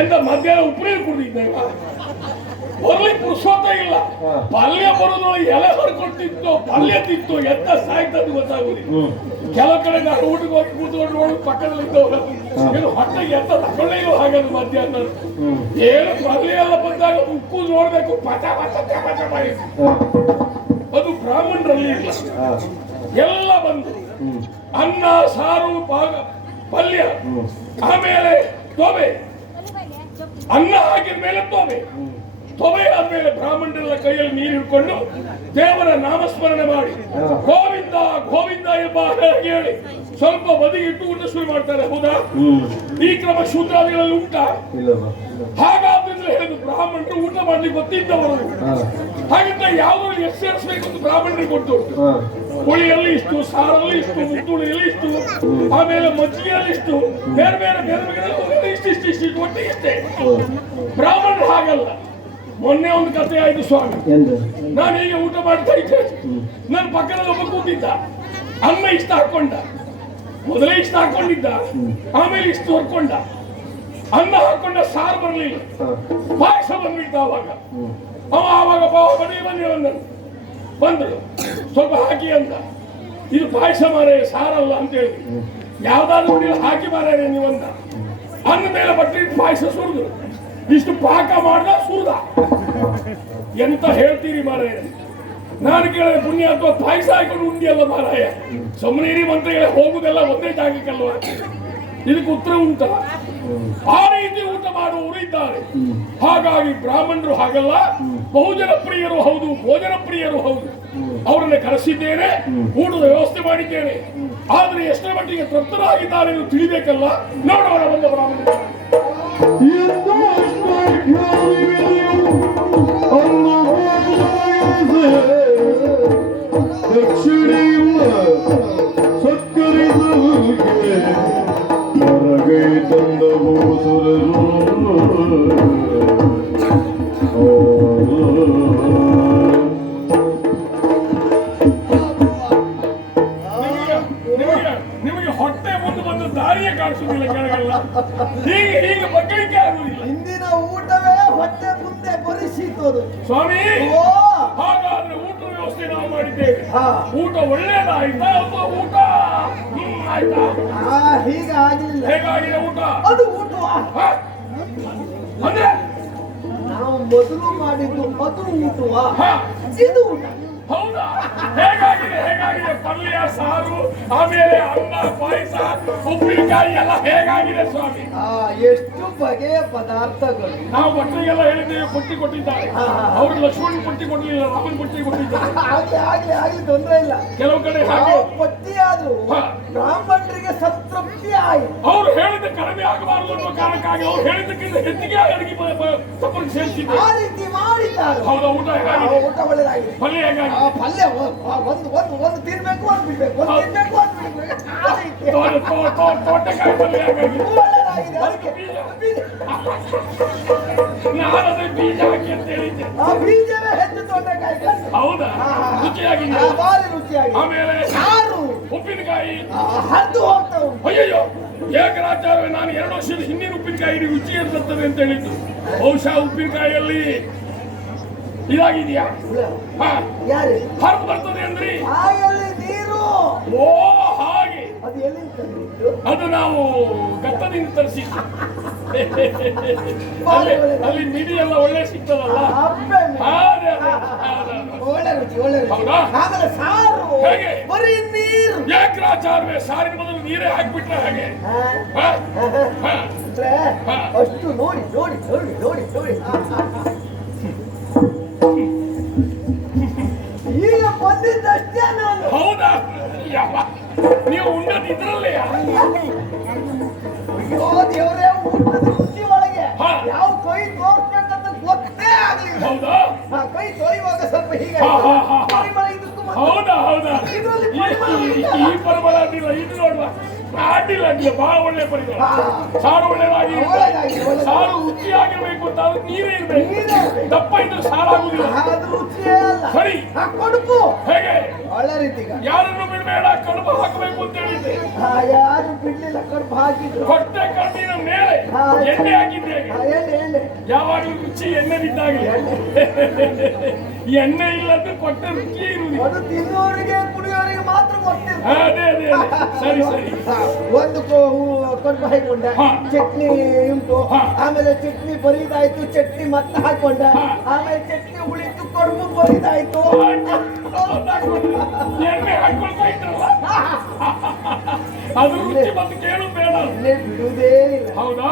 ಎಂತ ಮಧ್ಯಾಹ್ನ ಉಪ್ಪನೇ ಕುಡಿದಿದ್ದೇವ ಬರ್ಲಿಕ್ಕೆ ಪುರುಷೋತ್ತ ಇಲ್ಲ. ಪಲ್ಯ ಬರೋದ್ರೊಳಗೆ ಎಲೆ ಹೊರ್ಕೊಡ್ತಿತ್ತು ಪಲ್ಯ ತಿತ್ತು ಎಂತ ಸಾಯ್ತದ ಗೊತ್ತಾಗುದಿಲ್ಲ. ಕೆಲವು ಕಡೆ ನಾನು ಊಟಕ್ಕೆ ಹೋಗಿ ಕೂತ್ಕೊಂಡು ನೋಡಿ ಪಕ್ಕದಲ್ಲಿ ಇದ್ದವರು. ಏನು ಹೊಟ್ಟೆಗೆ ಎಂತ ತಗೊಳ್ಳೇ ಇಲ್ಲ ಹಾಗಾದ್ರೆ ಮಧ್ಯಾಹ್ನ ಏನು ಪಲ್ಯ ಎಲ್ಲ ಬಂದಾಗ ಉಪ್ಪು ನೋಡ್ಬೇಕು ಪಚ ಪಟ ಪಟ ಪಟ ಮಾಡಿ. ಅದು ಬ್ರಾಹ್ಮಣರಲ್ಲಿ ಇಲ್ಲ. ಎಲ್ಲ ಬಂದು ಅನ್ನ ಸಾರು ಪಾಗ ಪಲ್ಯ ಆಮೇಲೆ ತೊಬೆ ಅನ್ನ ಹಾಕಿದ ಮೇಲೆ ತೊಬೆ. ತೊಬೆ ಆದ್ಮೇಲೆ ಬ್ರಾಹ್ಮಣರೆಲ್ಲ ಕೈಯಲ್ಲಿ ನೀರು ಹಿಡ್ಕೊಂಡು ದೇವರ ನಾಮಸ್ಮರಣೆ ಮಾಡಿ ಗೋವಿಂದ ಗೋವಿಂದ ಎಂಬ ಹೇಳಿ ಸ್ವಲ್ಪ ಬದಿಗೆ ಇಟ್ಟು ಊಟ ಶುರು ಮಾಡ್ತಾರೆ ಹೌದಾ? ಈ ಕ್ರಮ ಶೂದ್ರಾದಿಗಳಲ್ಲಿ ಉಂಟಾ? ಹಾಗಾದ್ರಿಂದ ಹಾಗಾದ್ರೆ ಹೇಳಿದ್ರು ಬ್ರಾಹ್ಮಣರು ಊಟ ಮಾಡ್ಲಿಕ್ಕೆ ಗೊತ್ತಿದ್ದವರು. ಹಾಗಂತ ಯಾವ್ದು ಎಷ್ಟು ಸೇರಿಸ್ಬೇಕು ಅಂತ ಬ್ರಾಹ್ಮಣರಿಗೆ ಗೊತ್ತು ಹಾ. ಹುಳಿಯಲ್ಲಿ ಇಷ್ಟು ಸಾರಲ್ಲಿ ಇಷ್ಟು ಮುತ್ತುಳಿಯಲ್ಲಿ ಇಷ್ಟು ಆಮೇಲೆ ಮಜ್ಜಿಗೆಯಲ್ಲಿ ಇಷ್ಟು ಬೇರೆ ಬೇರೆ ಬೇರೆ ಬೇರೆ ಇಷ್ಟು ಇಷ್ಟು ಇಷ್ಟು ಇಷ್ಟು ಒಟ್ಟಿಗೆ ಇಷ್ಟೇ ಬ್ರಾಹ್ಮಣ ಹಾಗಲ್ಲ. ಮೊನ್ನೆ ಒಂದು ಕಥೆ ಆಯ್ತು ಸ್ವಾಮಿ. ನಾನು ಹೀಗೆ ಊಟ ಮಾಡ್ತಾ ಇದ್ದೆ. ನನ್ನ ಪಕ್ಕದಲ್ಲಿ ಒಬ್ಬ ಕೂತಿದ್ದ. ಅನ್ನ ಇಷ್ಟ ಹಾಕೊಂಡ. ಮೊದಲೇ ಇಷ್ಟ ಹಾಕೊಂಡಿದ್ದ. ಆಮೇಲೆ ಇಷ್ಟು ಹೊರ್ಕೊಂಡ. ಅನ್ನ ಹಾಕೊಂಡ ಸಾರು ಬರಲಿಲ್ಲ. ಪಾಯಸ ಬಂದ್ಬಿಟ್ಟ ಅವಾಗ ಅವ ಆವಾಗ ಬಾವ ಬನ್ನಿ ಬನ್ನಿ ಅಂದನು ಬಂದರು. ಸ್ವಲ್ಪ ಹಾಕಿ ಅಂತ. ಇದು ಪಾಯಸ ಮಾರೇ, ಸಾರಲ್ಲ ಅಂತ ಹೇಳಿ ಯಾವ್ದಾದ್ರು ನೀವು ಹಾಕಿ ಮಾರೇ ನೀವು ಅಂದ ಮೇಲೆ ಬಟ್ಟೆ ಪಾಯಸ ಸುರಿದು ಇಷ್ಟು ಪಾಕ ಮಾಡ್ದ ಸುರಿದ. ಎಂತ ಹೇಳ್ತೀರಿ ಮಾರಾಯ ನಾನು ಕೇಳಿದೆ, ಪುಣ್ಯ ಅಥವಾ ಪಾಯಸ ಹಾಕೊಂಡು ಉಂಡಿಯಲ್ಲ ಮಾರಾಯ? ಸಮನೇರಿ ಮಂತ್ರಿಗಳೇ ಹೋಗುದೆಲ್ಲ ಒಂದೇ ಜಾಗಕ್ಕಲ್ವ ಇದಕ್ಕೆ ಉತ್ತರ ಉಂಟ ಆ ರೀತಿ ಊಟ ಮಾಡುವವರು ಇದ್ದಾರೆ. ಹಾಗಾಗಿ ಬ್ರಾಹ್ಮಣರು ಹಾಗಲ್ಲ ಬಹುಜನ ಪ್ರಿಯರು ಹೌದು ಭೋಜನ ಪ್ರಿಯರು ಹೌದು. ಅವರನ್ನ ಕರೆಸಿದ್ದೇನೆ, ಊಟದ ವ್ಯವಸ್ಥೆ ಮಾಡಿದ್ದೇನೆ. ಆದ್ರೆ ಎಷ್ಟರ ಮಟ್ಟಿಗೆ ತೃಪ್ತರಾಗಿದ್ದಾರೆ ಎಂದು ತಿಳಿಬೇಕಲ್ಲ? ನೋಡೋಣ ಬಂದ ಬ್ರಾಹ್ಮಣರು. ಅಂದ್ರೆ? ನಾವು ಮೊದಲು ಮಾಡಿದ್ದು ಅದು ಊಟುವ ಇದು ಊಟ. ಹೌದಾ? ಹೇಗಾಗಿದೆ ಹೇಗಾಗಿದೆ? ಪಲ್ಯ ಸಾರು ಆಮೇಲೆ ಅನ್ನ ಪಾಯಸ ಉಪ್ಪಿನಕಾಯಿ ಎಲ್ಲ ಹೇಗಾಗಿದೆ ಸ್ವಾಮಿ? ಎಷ್ಟು ಬಗೆಯ ಪದಾರ್ಥಗಳು. ನಾವು ಭಟ್ರಿಗೆಲ್ಲ ಹೇಳಿದ್ದೇವೆ ಪುಟ್ಟಿ ಕೊಟ್ಟಿದ್ದಾರೆ. ಅವ್ರು ಲಕ್ಷ್ಮಣ್ ಪುಟ್ಟಿ ಕೊಟ್ಟಿಲ್ಲ ರಾಮನ್ ಪುಟ್ಟಿ ಕೊಟ್ಟಿದ್ದಾರೆ. ಆಗ್ಲಿ ಆಗ್ಲಿ ಆಗ್ಲಿ ತೊಂದ್ರೆ ಇಲ್ಲ. ಕೆಲವು ಕಡೆ ಹಾಗೆ. ಯಾವ ಪಟ್ಟಿಯಾದ್ರೂ ಹಾ. ಬ್ರಾಹ್ಮಣರಿಗೆ ಸಂತೃಪ್ತಿ ಆಯ್ತು. ಅವ್ರು ಹೇಳಿದ ಕಡಿಮೆ ಆಗಬಾರದು ಅನ್ನೋ ಕಾರಣಕ್ಕಾಗಿ ಅವ್ರು ಹೇಳಿದ್ದಕ್ಕಿಂತ ಹೆಚ್ಚಿಗೆ ಅಡಿಗೆ ತಪ್ಪರಿಗೆ ಸೇರಿಸಿದ್ರು ಆ ರೀತಿ ಮಾಡಿದ್ದಾರೆ. ಹೌದಾ ಊಟ ಹೇಗಾಗಿದೆ? ಊಟ ಒಳ್ಳೆದಾಗಿದೆ. ಪಲ್ಯ ಹೇಗಾಗಿದೆ? ಆ ಪಲ್ಯ ಒಂದು ಒಂದು ಒಂದು ತಿನ್ಬೇಕು ಒಂದು ಬಿಡ್ಬೇಕು ಒಂದು ತಿನ್ಬೇಕು ಒಂದು ಬಿಡ್ಬೇಕು ಆ ರೀತಿ. ತೋ- ತೋ- ತೋ- ತೋಟಕಾಯಿ ಪಲ್ಯ ಹೇಗಾಗಿದೆ. ನಾನದೇ ಬೀಜ ಹಾಕಿ ಅಂತ ಹೇಳಿದ್ದೆ ಆ ಬೀಜವೇ ಹೆಚ್ಚು ತೋಟಕಾಯಿ. ಹೌದಾ ರುಚಿಯಾಗಿ. ಭಾರಿ ರುಚಿಯಾಗಿದೆ ಆಮೇಲೆ ಸಾರು. ಉಪ್ಪಿನಕಾಯಿ. ಹದ್ದು ಹೋಗ್ತಾ ಉಂಟು ಅಯ್ಯಯ್ಯೋ ಏಕರಾಚಾರ್ಯ ನಾನು ಎರಡು ವರ್ಷದ ಹಿಂದಿನ ಉಪ್ಪಿನಕಾಯಿ ರುಚಿ ಇರ್ತದೆ ಅಂತ ಹೇಳಿದ್ದು. ಬಹುಶಃ ಉಪ್ಪಿನಕಾಯಿಯಲ್ಲಿ ಇದಾಗಿದೆಯಾ? ಹರಿದು ಬರ್ತದೆ ಅಂದ್ರಿ? ನೀರು. ಓ ಹಾಗೆ ಅದು ಎಲ್ಲಿಂದ ತಂದಿದ್ದು ಅದು ನಾವು ಗತ್ತದಿಂದ ತರಿಸಿದ್ದು ಅಲ್ಲಿ ಅಲ್ಲಿ. ಮಿಡಿ ಎಲ್ಲ ಒಳ್ಳೆ ಸಿಗ್ತದಲ್ಲ? ಆಮೇಲೆ ಸಾರು. ಹೇಗೆ? ಬರೀ ನೀರು. ಸಾರಿನ ಬದಲು ನೀರೇ ಹಾಕ್ಬಿಟ್ರೆ ಹಾಗೆ. ಅಷ್ಟು ನೋಡಿ ನೋಡಿ ನೋಡಿ ನೋಡಿ ನೋಡಿ. ಈಗ ಬಂದಿದ್ದಷ್ಟೇ ನಾನು. ಹೌದಾ? ಯವ್ವ. ನೀವು ಉಂಡದ್ದು ಇದರಲ್ಲಿ ಅಯ್ಯೋ ದೇವರೇ ಊಟದ ರುಚಿ ಒಳಗೆ. ಯಾವ ಕೈ ತೋರ್ಸ್ಬೇಕಂತ ಗೊತ್ತೇ ಆಗ್ಲಿಲ್ಲ. ಹೌದಾ? ಆ ಕೈ ತೊಳೆಯುವಾಗ ಸ್ವಲ್ಪ ಹೀಗೆ. ಪರಿಮಳ ಇದಕ್ಕೂ ಹೌದಾ ಹೌದಾ? ಇದ್ರಲ್ಲಿ ಈ- ಪರಿಮಳ ಅಡ್ಡಿಲ್ಲ ಇದು ನೋಡುವ. ಅಡ್ಡಿಲ್ಲ ಅಡ್ಡಿಲ್ಲ ಬಹಳ ಒಳ್ಳೆ ಪರಿಮಳ. ಸಾರು ಒಳ್ಳೆದಾಗಿ. ಸಾರು ರುಚಿಯಾಗಿರ್ಬೇಕು ಅಂತ ಅದು ನೀರೇ ಇರ್ಬೇಕು. ದಪ್ಪ ಇದ್ರೆ ಸಾರಾಗುದಿಲ್ಲ. ಅದು ರುಚಿಯೇ ಅಲ್ಲ. ಸರಿ. ಆ ಕಡುಬು ಹೇಗೆ? ಒಳ್ಳೆ ರೀತಿಗ. ಯಾರನ್ನು ಬಿಡಬೇಡ ಕಡುಬು ಹಾಕಬೇಕು ಅಂತ ಹೇಳಿದ್ದೆ. ಆ, ಯಾರು ಬಿಡ್ಲಿಲ್ಲ ಕಡುಬು ಹಾಕಿದ್ರು. ಹೊಟ್ಟೆ ಕಣ್ಣಿನ ಮೇಲೆ ಎಣ್ಣೆ ಹಾಕಿದ್ರೆ ಹಾ, ಎಣ್ಣೆ ಎಣ್ಣೆ. ಯಾವಾಗಲೂ ರುಚಿ ಎಣ್ಣೆ ಬಿದ್ದಾಗ. ಎಣ್ಣೆ. ಇಲ್ಲದ್ರೆ ಕೊಟ್ಟ ರುಚಿ ಅದು ತಿನ್ನೋರಿಗೆ ಕುಡಿಯೋರಿಗೆ ಮಾತ್ರ ಅದೇ ಅದೇ ಸರಿ ಸರಿ. ಒಂದು ಕಡುಬು ಹಾಕೊಂಡೆ. ಚಟ್ನಿ ಉಂಟು. ಆಮೇಲೆ ಚಟ್ನಿ ಬರಿದಾಯ್ತು ಚಟ್ನಿ ಮತ್ತೆ ಹಾಕೊಂಡ ಆಮೇಲೆ ಚಟ್ನಿ ಉಳಿತು ಕಡುಬು ಬರಿದಾಯ್ತು. ಎಣ್ಣೆ ಹಾಕೊಳ್ತಾ ಇದ್ರಲ್ಲ ಅದು ರುಚಿ ಮತ್ತೆ ಕೇಳು ಬೇಡ. ಎಣ್ಣೆ ಬಿಡುವುದೇ ಇಲ್ಲ. ಹೌದಾ.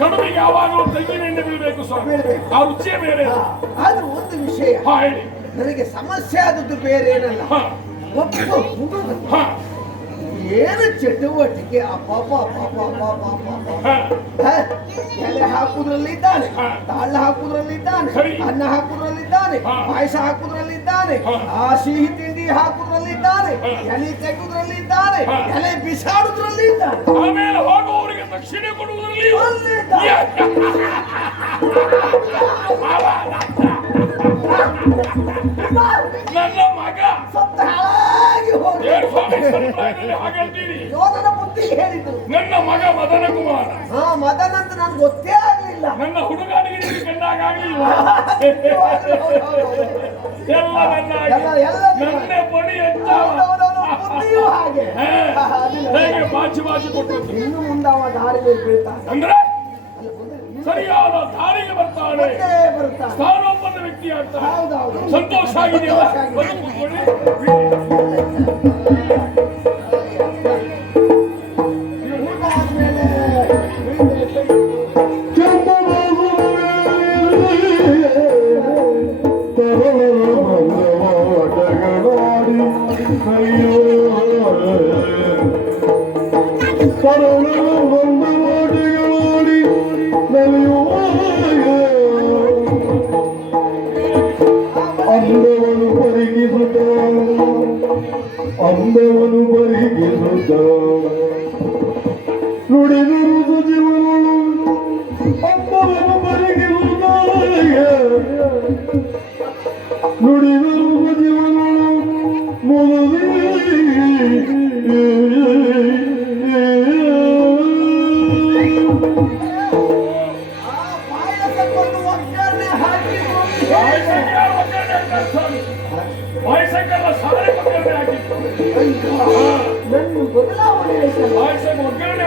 ಕಡುಬಿಗೆ ಯಾವಾಗಲೂ ತೆಂಗಿನ ಎಣ್ಣೆ ಬೀಳ್ಬೇಕು ಸ್ವಾಮಿ ಆ ರುಚಿಯೇ ಬೇರೆ. ಆದ್ರೆ ಒಂದು ವಿಷಯ. ಹಾ ಹೇಳಿ. ನನಗೆ ಸಮಸ್ಯೆ ಆದದ್ದು ಬೇರೆ ಏನಲ್ಲ. ಒಪ್ಪು ಒಬ್ಬ ಹುಡುಗ ಏನು ಚಟುವಟಿಕೆ? ಅಪಾಪ ಅಪಾಪ ಅಪಾಪ ಅಪಾಪ ಹಾ. ಹ? ಎಲೆ ಹಾಕುದ್ರಲ್ಲಿದ್ದಾನೆ. ಹಾಕುದ್ರಲ್ಲಿದ್ದಾನೆ ತಾಳ ಹಾಕುದ್ರಲ್ಲಿ ಇದ್ದಾನೆ ಸರಿ. ಅನ್ನ ಹಾಕುದ್ರಲ್ಲಿದ್ದಾನೆ. ಪಾಯಸ ಹಾಕುದ್ರಲ್ಲಿದ್ದಾನೆ. ಆ ಸಿಹಿ ತಿಂಡಿ ಹಾಕುದ್ರಲ್ಲಿದ್ದಾನೆ. ಎಲೆ ತೆಗುದ್ರಲ್ಲಿ ಇದ್ದಾನೆ ಹಾ. ಎಲೆ ಬಿಸಾಡುದ್ರಲ್ಲಿ ಇದ್ದಾನೆ ಆಮೇಲೆ ಹೋಗುವವರಿಗೆ ದಕ್ಷಿಣೆ ಕೊಡುವುದರಲ್ಲಿ. ನನ್ನ ಮಗ. ಸತ್ತ ಯೋಧನ ಬುದ್ಧಿ ಹೇಳಿದ್ರು ನನ್ನ ಮಗ ಮದನ ಕುಮಾರ. ಹಾ ಮದನ್ ಅಂತ ನನ್ಗೆ ಗೊತ್ತೇ ಆಗ್ಲಿಲ್ಲ. ನನ್ನ ಕಂಡಾಗ ಆಗ್ಲಿಲ್ಲ. ಎಲ್ಲ ನನ್ನ ನನ್ನ ಬಡಿ ಬುದ್ಧಿಯೂ ಹಾಗೆ. ಹೇಗೆ ಬಾಚಿ ಬಾಚಿ ಕೊಟ್ಟದ್ದು? ಇನ್ನು ಮುಂದಾವ ದಾರಿ ಮೇಲೆ ಬೀಳ್ತಾನೆ. ಅಂದ್ರೆ? ಮುಂದೆ ಸರಿಯಾದ ದಾರಿಗೆ ಬರ್ತಾನೆ. ಸ್ಥಾನ ಬರ್ತಾನೆ. ಸ್ಥಾನೋಪನ್ನ ವ್ಯಕ್ತಿ ಅಂತ. ಸಂತೋಷ ಆಗಿದೆ. ಆದ್ಮೇಲೆ ಅಂದವನು ಪರಿಗಿಸುತ್ತ ಅಂದವನು ಪರಿಗಿಸುತ್ತ ಸಾರೆ ಒಗ್ಗರಣೆ ಹಾಕಿತ್ತು ನನ್ನ ಬದಲಾವಣೆ ಪಾಯಸಕ್ಕೆ ಒಗ್ಗರಣೆ.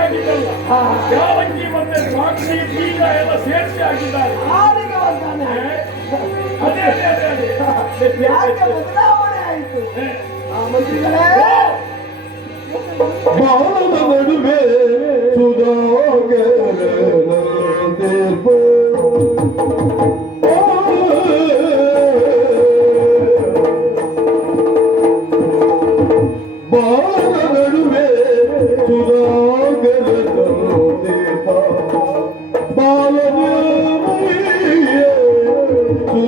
ಯಾಲಕ್ಕಿ ಮತ್ತೆ ದ್ರಾಕ್ಷಿ ಬೀಜ ಎಲ್ಲ ಸೇರಿಸಿ ಹಾಕಿದ್ದಾರೆ? ಅದೇ ಅದೇ ಅದೇ ಅದೇ. ಯಾಕೆ ಬದಲಾವಣೆ ಆಯ್ತು? ಬಾಳದ ನಡುವೆ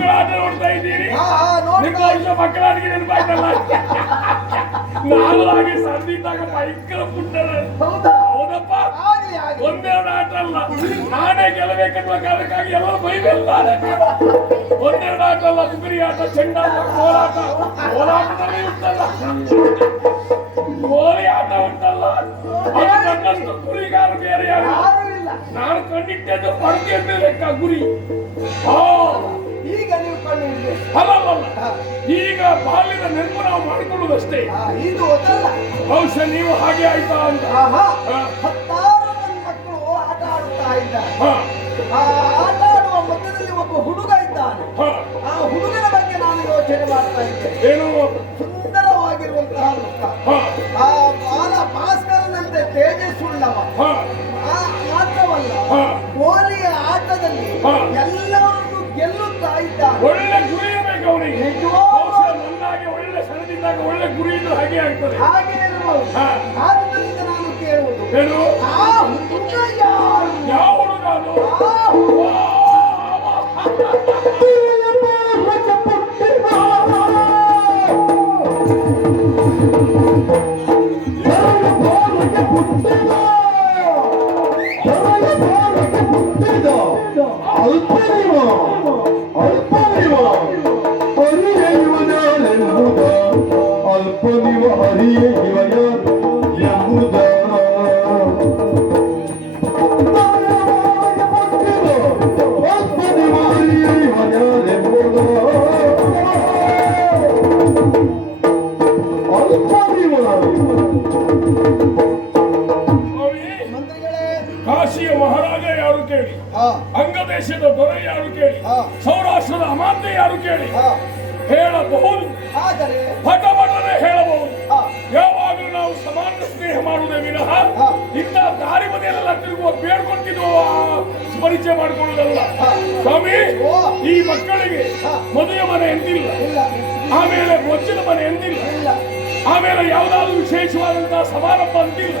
ಅಂಗಳದಲ್ಲಿ ಮಕ್ಕಳ ಆಟ ನೋಡ್ತಾ ಹಾ ನಿಮ್ಮ ನೋಡ್ತಾ ವರ್ಷ ಮಕ್ಕಳ ಆಟಿಗೆ ನೆನಪಾಯ್ತಲ್ಲ ನಾನು ಹಾಗೆ ಸಂದಿದ್ದಾಗ ಭಯಂಕರ ಪುಟ್ಟದ ಹೌದಾ? ಹೌದಪ್ಪ. ಒಂದೆರಡು ಆಟ ಅಲ್ಲ. ನಾನೇ ಗೆಲ್ಲಬೇಕೆನ್ನುವ ಕಾರಣಕ್ಕಾಗಿ ಎಲ್ಲರೂ ಬೈಬೇಕಲ್ಲ ಒಂದೆರಡು ಆಟ ಅಲ್ಲ. ಬುಗುರಿ ಆಟ ಚೆಂಡಾಟ ಕೋಲಾಟ. ಕೋಲಾಟದಲ್ಲಿ ಉಂಟಲ್ಲ. ಗೋಲಿ ಆಟ ಉಂಟಲ್ಲ. ಅದು ನನ್ನಷ್ಟು ಕುರಿಗಾರ ಬೇರೆ ಯಾರು ನಾನು ಕಂಡಿಟ್ಟದ್ದು ಪಡೆದಿ ಲೆಕ್ಕ ಗುರಿ. ಆ ಹಾ. ಈಗ ಬಾಲ್ಯದ ನೆನಪು ನಾವು ಮಾಡಿಕೊಳ್ಳುವುದಷ್ಟೇ. ಆ, ಇದು ಬಹುಶಃ ನೀವು ಹಾಗೆ ಆಯ್ತಾ ಅಂತ. ಹತ್ತಾರು ನನ್ನ ಮಕ್ಕಳು ಆಟ ಆಡುತ್ತಾ ಇದ್ದಾರೆ ಆ ಆಟ ಆಡುವ ಮಧ್ಯದಲ್ಲಿ ಒಬ್ಬ ಹುಡುಗ ಇದ್ದಾನೆ. ಆ ಹುಡುಗನ ಬಗ್ಗೆ ನಾನು ಯೋಚನೆ ಮಾಡ್ತಾ ಇದ್ದೆ. ಏನು? ಸುಂದರವಾಗಿರುವಂತಹ ಮುಖ. ಆ ಬಾಲ ಭಾಸ್ಕರನಂತೆ ತೇಜಸ್ಸುಳ್ಳವ. ಆ ಮಾತ್ರವಲ್ಲ ಹಾ. ಆಟದಲ್ಲಿ ಹಾ. ಸಣ್ಣದಿದ್ದಾಗ ಒಳ್ಳೆ ಗುರಿ ಇದ್ರೆ ಹಾಗೆ ಆಗ್ತದೆ ಹಾಗೆ ಇರಬಹುದು ಹಾ. ಆದುದರಿಂದ ನಾನು ಕೇಳುವುದು ಏನು ಆ ಹುಡುಗ ಯಾರು ಯಾವ ಹುಡುಗ ಅದು ಆ ಹುಡುಗ ಅಲ್ಪನಿವ ಅಲ್ಪನಿವ ಹರಿಯುವನೆಂಬುದ ಹರಿಯ ಎಂಬುದ ಅಲ್ಪನಿವ ಹರಿಯ ಮಂತ್ರಿಗಳೇ. ಕಾಶಿಯ ಮಹಾರಾಜ ಯಾರು ಕೇಳಿ? ಅಂಗದೇಶದ ದೊರೆ ಯಾರು ಕೇಳಿ. ಸೌರಾಷ್ಟ್ರದ ಅಮಾನ್ಯ ಯಾರು ಕೇಳಿ? ಹೇಳಬಹುದು. ಆದರೆ ಮಾಡುವುದೇ ವಿನಃ ಇಂತ ಇಂಥ ದಾರಿ ಮನೆಯಲ್ಲೆಲ್ಲ ತಿರುಗುವ ಬೇಡ್ಕೊಟ್ಟಿದ್ದು ಪರಿಚಯ ಮಾಡಿಕೊಳ್ಳುವುದಲ್ಲ ಸ್ವಾಮಿ ಈ ಮಕ್ಕಳಿಗೆ. ಮದುವೆ ಮನೆ ಎಂದಿಲ್ಲ. ಆಮೇಲೆ ಮೊಚ್ಚಿನ ಮನೆ ಎಂದಿಲ್ಲ. ಆಮೇಲೆ ಯಾವುದಾದ್ರೂ ವಿಶೇಷವಾದಂತಹ ಸಮಾರಂಭ ಅಂತಿಲ್ಲ.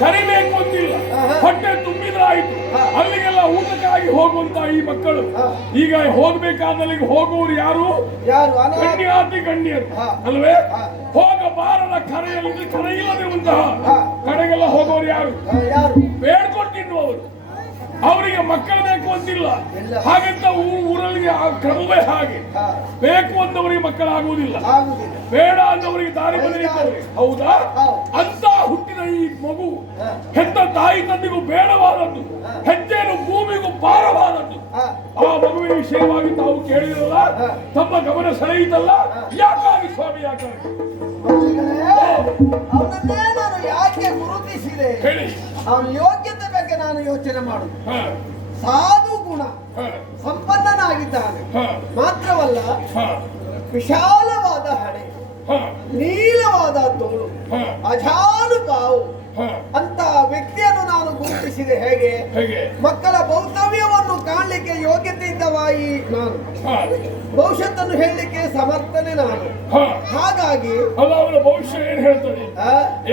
ಕರಿಬೇಕು ಅಂತಿಲ್ಲ. ಹೊಟ್ಟೆ ತುಂಬಿದ್ರಾಯ್ತು. ಅಲ್ಲಿಗೆಲ್ಲ ಊಟಕ್ಕಾಗಿ ಹೋಗುವಂತ ಈ ಮಕ್ಕಳು. ಈಗ ಹೋಗ್ಬೇಕಾದಲ್ಲಿ ಹೋಗುವವರು ಯಾರು? ಗಣ್ಯಾತಿ ಗಣ್ಯರು. ಅಲ್ವೇ? ಹಾ. ಹೋಗಬಾರದ ಕರೆಯಲ್ಲಿ ಕರೆ ಇಲ್ಲದಿರುವಂತಹ. ಕಡೆಗೆಲ್ಲ ಹೋಗೋರು ಯಾರು ಆ, ಯಾರು ಬೇಡ್ಕೊಂಡು ತಿನ್ನುವವರು ಅವರಿಗೆ ಮಕ್ಕಳು ಬೇಕು ಅಂತಿಲ್ಲ. ಹಾಗಂತ ಊರಲ್ಲಿ ಕ್ರಮವೇ ಹಾಗೆ ಬೇಕು ಅಂದವರಿಗೆ ಮಕ್ಕಳಾಗುವುದಿಲ್ಲ ಬೇಡ ಅಂದವರಿಗೆ ದಾರಿ ಬದಲಿದ್ದವರಿಗೆ ಹೌದಾ. ಅಂತ ಹುಟ್ಟಿದ ಈ ಮಗು. ಹೆತ್ತ ತಾಯಿ ತಂದೆಗೂ ಬೇಡವಾದದ್ದು ಹೆಜ್ಜೆಯನ್ನು ಭೂಮಿಗೂ ಭಾರವಾದದ್ದು ಆ ಮಗುವಿನ ವಿಷಯವಾಗಿ ತಾವು ಕೇಳಿರಲ್ಲ ತಮ್ಮ ಗಮನ ಸೆಳೆಯಿತಲ್ಲ ಯಾಕಾಗಿ ಸ್ವಾಮಿ ಯಾಕಾಗಿ ಅವನನ್ನೇ ನಾನು ಯಾಕೆ ಗುರುತಿಸಿದೆ ಅವನ ಯೋಗ್ಯತೆ ಬಗ್ಗೆ ನಾನು ಯೋಚನೆ ಮಾಡುದು ಸಾಧು ಗುಣ ಸಂಪನ್ನನಾಗಿದ್ದಾನೆ ಮಾತ್ರವಲ್ಲ ವಿಶಾಲವಾದ ಹಣೆ ನೀಲವಾದ ತೋಳು ಅಜಾನು ಹ. ಅಂತ ವ್ಯಕ್ತಿಯನ್ನು ನಾನು ಗುರುತಿಸಿದೆ ಹೇಗೆ? ಮಕ್ಕಳ ಭೌತವ್ಯವನ್ನು ಕಾಣಲಿಕ್ಕೆ ಯೋಗ್ಯತೆ ಇದ್ದವಾಯಿ ನಾನು. ಭವಿಷ್ಯತನ್ನು ಭವಿಷ್ಯತ್ತನ್ನು ಹೇಳಲಿಕ್ಕೆ ಸಮರ್ಥನೆ ನಾನು. ಹಾಗಾಗಿ ಭವಿಷ್ಯ ಏನ್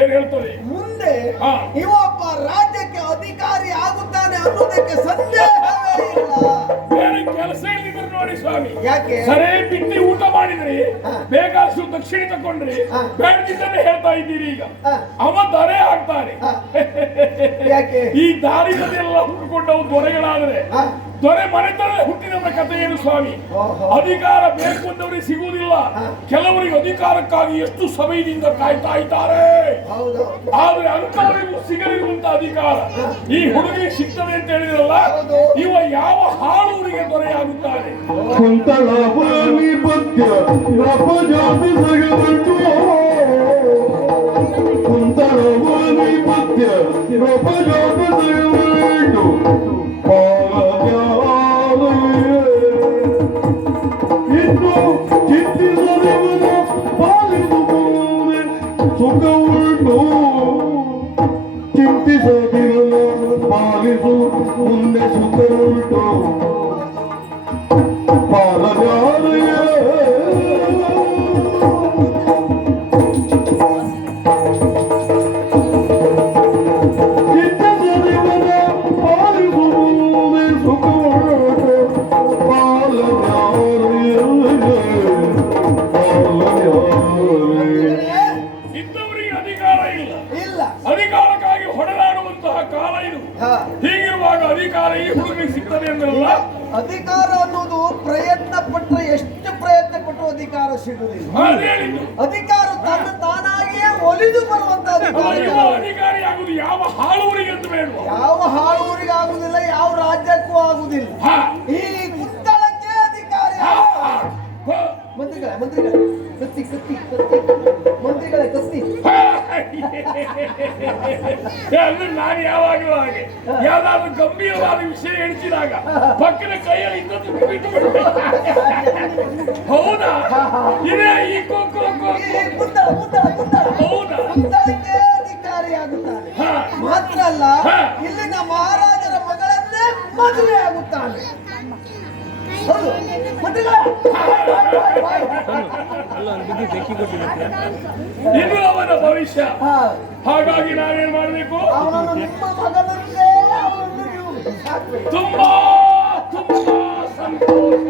ಏನ್ ಮುಂದೆ. ಇವೊಬ್ಬ ರಾಜ್ಯಕ್ಕೆ ಅಧಿಕಾರಿ ಆಗುತ್ತಾನೆ ಅನ್ನೋದಕ್ಕೆ ಸಂದೇಹವೇ ಇಲ್ಲ. ಬೇರೆ ಕೆಲಸ ಇಲ್ಲಿದ್ರು ನೋಡಿ ಸ್ವಾಮಿ. ಯಾಕೆ? ಸರಿ ಬಿಟ್ಟಿ ಊಟ ಮಾಡಿದ್ರಿ. ಬೇಕಾದಷ್ಟು ದಕ್ಷಿಣ ತಕೊಂಡ್ರಿ ಹೇಳ್ತಾ ಇದ್ದೀರಿ ಈಗ. ಅವ ದೊರೆ ಯಾಕೆ? ಈ ದಾರಿ ಬದಿಯೆಲ್ಲ ಹುಟ್ಟುಕೊಂಡವು ದೊರೆಗಳಾದ್ರೆ ಹಾ. ದೊರೆ ಮನೆತನ ಹುಟ್ಟಿದವರ ಕಥೆ ಏನು ಸ್ವಾಮಿ? ಅಧಿಕಾರ ಬೇಕು ಅಂದವರಿಗೆ ಸಿಗುವುದಿಲ್ಲ ಕೆಲವರಿಗೆ ಅಧಿಕಾರಕ್ಕಾಗಿ ಎಷ್ಟು ಸಮಯದಿಂದ ಕಾಯ್ತಾ ಇದ್ದಾರೆ. ಹೌದು. ಆದ್ರೆ ಅಂತವರಿಗೂ ಸಿಗಲಿರುವಂತ ಅಧಿಕಾರ. ಈ ಹುಡುಗಿಗೆ ಸಿಗ್ತದೆ ಅಂತ ಹೇಳಿದ್ರಲ್ಲ ಇವ ಯಾವ ಹಾಳೂರಿಗೆ ದೊರೆಯಾಗುತ್ತಾನೆ ಕುಂತಳ Robo yo ಅಧಿಕಾರ ಅನ್ನೋದು ಪ್ರಯತ್ನ ಪಟ್ಟರೆ ಎಷ್ಟು ಪ್ರಯತ್ನ ಪಟ್ಟರು ಅಧಿಕಾರ ಸಿಗುವುದಿಲ್ಲ. ಅಧಿಕಾರ ತನ್ನ ತಾನಾಗಿಯೇ ಒಲಿದು ಬರುವಂತ ಇವ ಅಧಿಕಾರಿ ಯಾವ ಹಾಳೂರಿಗೆ ಆಗುದಿಲ್ಲ ಯಾವ ರಾಜ್ಯಕ್ಕೂ ಆಗುದಿಲ್ಲ ಈ ಕುತ್ತಳಕ್ಕೆ ಅಧಿಕಾರಿ. ಮಂತ್ರಿಗಳೇ ಮಂತ್ರಿಗಳೇ ಕತ್ತಿ ಕತ್ತಿ ಕತ್ತಿ. ಮಂತ್ರಿಗಳೇ ಕತ್ತಿ. ಅಂದ್ರೆ ನಾನು ಯಾವಾಗಲೂ ಹಾಗೆ. ಯಾವ್ದಾದ್ರು ಗಂಭೀರವಾದ ವಿಷಯ ಎಣಿಸಿದಾಗ ಪಕ್ಕದ ಕೈಯಲ್ಲಿ ಇನ್ನೊಂದು ಬಿಟ್ಟು. ಹೌದಾ? ಇದೇ ಈ ಕೋಕೋ ಹೌದಾ? ಮಾತ್ರ ಅಲ್ಲ ಇಲ್ಲಿ ಇಲ್ಲಿನ ಮಹಾರಾಜರ ಮಗಳನ್ನೇ ಮದುವೆ ಆಗುತ್ತಾನೆ. ಇದು ಅವನ ಭವಿಷ್ಯ. ಹಾಗಾಗಿ ನಾವೇನ್ ಮಾಡಬೇಕು. ತುಂಬಾ ತುಂಬಾ ಸಂತೋಷ.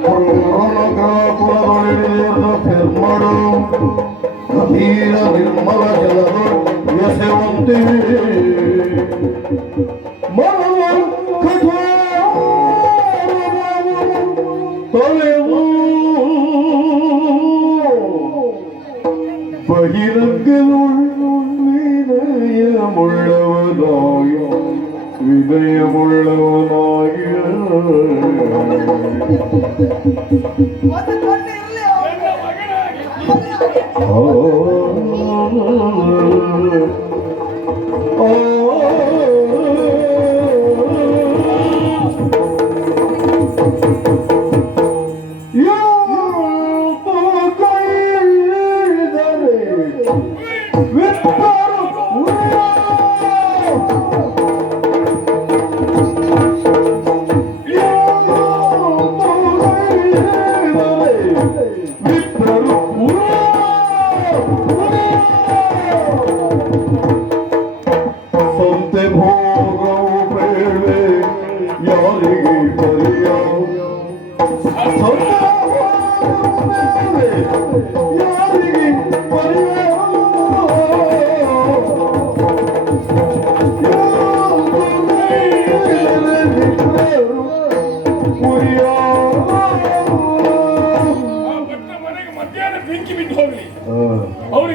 தொலைவோ? பகிரங்கு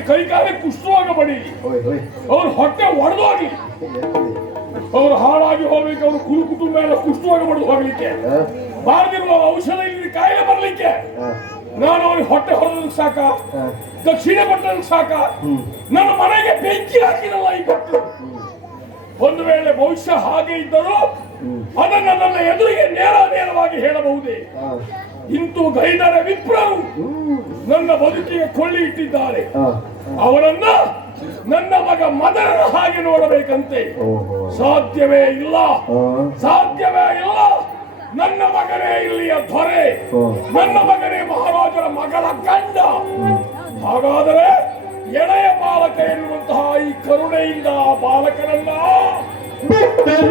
ಅವ್ರಿಗೆ ಕೈ ಕಾಲೇ ಕುಷ್ಠರೋಗ ಬಡೀಲಿ ಅವ್ರ ಹೊಟ್ಟೆ ಒಡೆದೋಗ್ಲಿ ಅವ್ರು ಹಾಳಾಗಿ ಹೋಗ್ಲಿಕ್ಕೆ ಅವ್ರ ಕುರು ಕುಟುಂಬ ಎಲ್ಲ ಕುಷ್ಠರೋಗ ಬಡ್ದು ಹೋಗ್ಲಿಕ್ಕೆ. ಬಾರದಿರುವ ಔಷಧ ಇಲ್ಲಿ ಕಾಯಿಲೆ ಬರ್ಲಿಕ್ಕೆ. ನಾನು ಅವ್ರಿಗೆ ಹೊಟ್ಟೆ ಹೊಡೆದಕ್ಕೆ ಸಾಕ. ದಕ್ಷಿಣ ಕೊಟ್ಟದಕ್ಕೆ ಸಾಕ. ನನ್ನ ಮನೆಗೆ ಬೆಂಕಿ ಹಾಕಿರಲ್ಲ ಈ ಒಂದು ವೇಳೆ ಭವಿಷ್ಯ ಹಾಗೆ ಇದ್ದರೂ ಅದನ್ನ ನನ್ನ ಎದುರಿಗೆ ನೇರ ನೇರವಾಗಿ ಹೇಳಬಹುದೇ? ಇಂತು ಗೈದರ ವಿಪ್ರರು ನನ್ನ ಬದುಕಿಗೆ ಕೊಳ್ಳಿ ಇಟ್ಟಿದ್ದಾರೆ. ಅವರನ್ನ ನನ್ನ ಮಗ ಮದರನ ಹಾಗೆ ನೋಡಬೇಕಂತೆ. ಸಾಧ್ಯವೇ ಇಲ್ಲ. ಸಾಧ್ಯವೇ ಇಲ್ಲ. ನನ್ನ ಮಗನೇ ಇಲ್ಲಿಯ ದೊರೆ ನನ್ನ ಮಗನೇ ಮಹಾರಾಜರ ಮಗಳ ಕಂಡ. ಹಾಗಾದರೆ ಎಳೆಯ ಬಾಲಕ ಎನ್ನುವಂತಹ ಈ ಕರುಣೆಯಿಂದ ಆ ಬಾಲಕನನ್ನ ಪಟ್ಟು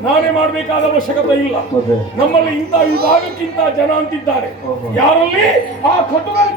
ನಾನೇ ಮಾಡಬೇಕಾದ ಅವಶ್ಯಕತೆ ಇಲ್ಲ. ನಮ್ಮಲ್ಲಿ ಇಂಥ ವಿಭಾಗಕ್ಕಿಂತ ಜನ ಅಂತಿದ್ದಾರೆ. ಯಾರಲ್ಲಿ? ಆ ಕಟುಗಳ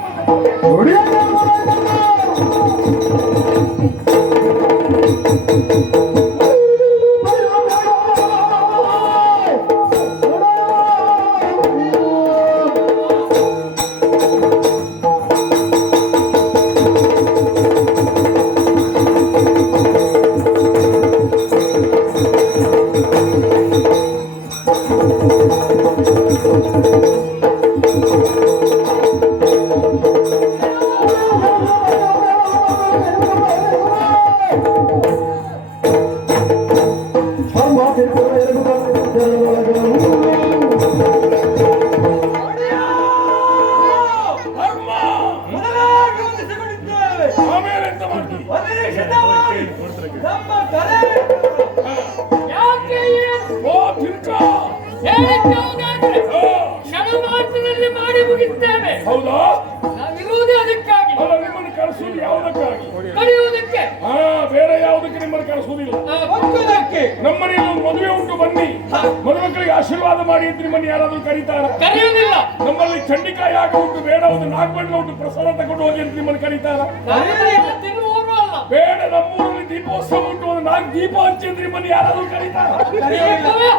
ನಾಲ್ಕು ದೀಪ ಹಚ್ಚಿ ಅಂತ ನಿಮ್ಮನ್ನು ಯಾರಾದ್ರೂ ಕರೀತಾರ? ದೀಪವೇ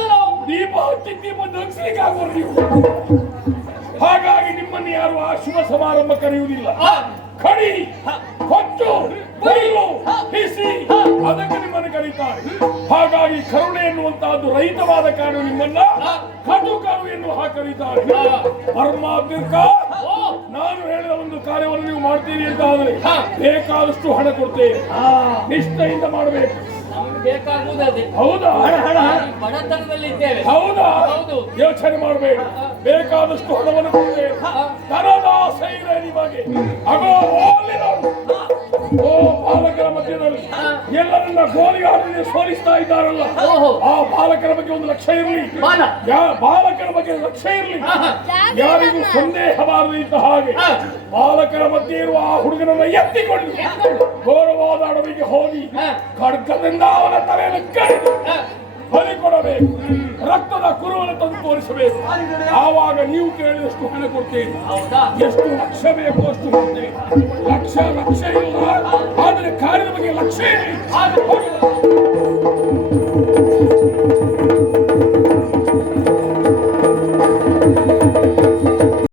ನಾವು. ದೀಪ ಹಚ್ಚಿ ದೀಪ ನಗ್ಸ್ಲಿಕ್ಕೆ ಆಗೋರು ನೀವು ಹಾಗಾಗಿ ನಿಮ್ಮನ್ನು ಯಾರು ಆ ಶುಭ ಸಮಾರಂಭ ಕರೆಯುವುದಿಲ್ಲ. ಕಡಿ ಹೊಚ್ಚು ಬೈಲು ಹಿಸಿ ಅದಕ್ಕೆ ನಿಮ್ಮನ್ನು ಕರೀತಾರೆ. ಹಾಗಾಗಿ ಕರುಣೆ ಎನ್ನುವಂತಹದ್ದು ರಹಿತವಾದ ಕಾರಣ ನಿಮ್ಮನ್ನ ಕಟು ಕರು ಎನ್ನುವ ಕರೀತಾರೆ. ಪರಮಾತ್ಮ ನಾನು ಹೇಳಿದ ಒಂದು ಕಾರ್ಯವನ್ನು ನೀವು ಮಾಡ್ತೀರಿ ಅಂತ ಆದ್ರೆ ಬೇಕಾದಷ್ಟು ಹಣ ಕೊಡ್ತೇವೆ. ನಿಷ್ಠೆಯಿಂದ ಮಾಡಬೇಕು. ಹೌದಾ? ಹೌದಾ? ಹೌದು. ಯೋಚನೆ ಮಾಡಬೇಡ. ಬೇಕಾದಷ್ಟು ಹಣವನ್ನು ಕೊಡ್ತೇವೆ. ನಿಮಗೆ. ಅಗೋ. ಓ ಬಾಲಕರ ಮಧ್ಯದಲ್ಲಿ. ಎಲ್ಲರನ್ನ ಗೋಲಿಗಾರರಿಗೆ ಸೋಲಿಸ್ತಾ ಇದ್ದಾರಲ್ಲ. ಆ ಬಾಲಕರ ಬಗ್ಗೆ ಒಂದು ಲಕ್ಷ ಇರಲಿ. ಬಾಲ. ಬಾಲಕರ ಬಗ್ಗೆ ಲಕ್ಷ ಇರಲಿ. ಯಾರಿಗೂ ಸಂದೇಹ ಬಾರದು ಇದ್ದ ಹಾಗೆ ಬಾಲಕರ ಮಧ್ಯೆ ಇರುವ ಆ ಹುಡುಗನನ್ನ ಎತ್ತಿಕೊಂಡು ಘೋರವಾದ ಅಡವಿಗೆ ಹೋಗಿ. ಖಡ್ಗದಿಂದ ಅವನ ತಲೆಯನ್ನು ಕಡಿದು ಬಲಿ ಕೊಡಬೇಕು. ರಕ್ತದ ಕುರುವನ್ನು ತಂದು ತೋರಿಸಬೇಕು. ಆವಾಗ ನೀವು ಕೇಳಿದಷ್ಟು ಹಣ ಕೊಡ್ತೀರಿ ಎಷ್ಟು ಲಕ್ಷ ಬೇಕು ಅಷ್ಟು ಕೊಡ್ತೀವಿ ಲಕ್ಷ ಲಕ್ಷ ಇಲ್ಲ ಆದರೆ ಕಾರ್ಯದ ಬಗ್ಗೆ ಲಕ್ಷ.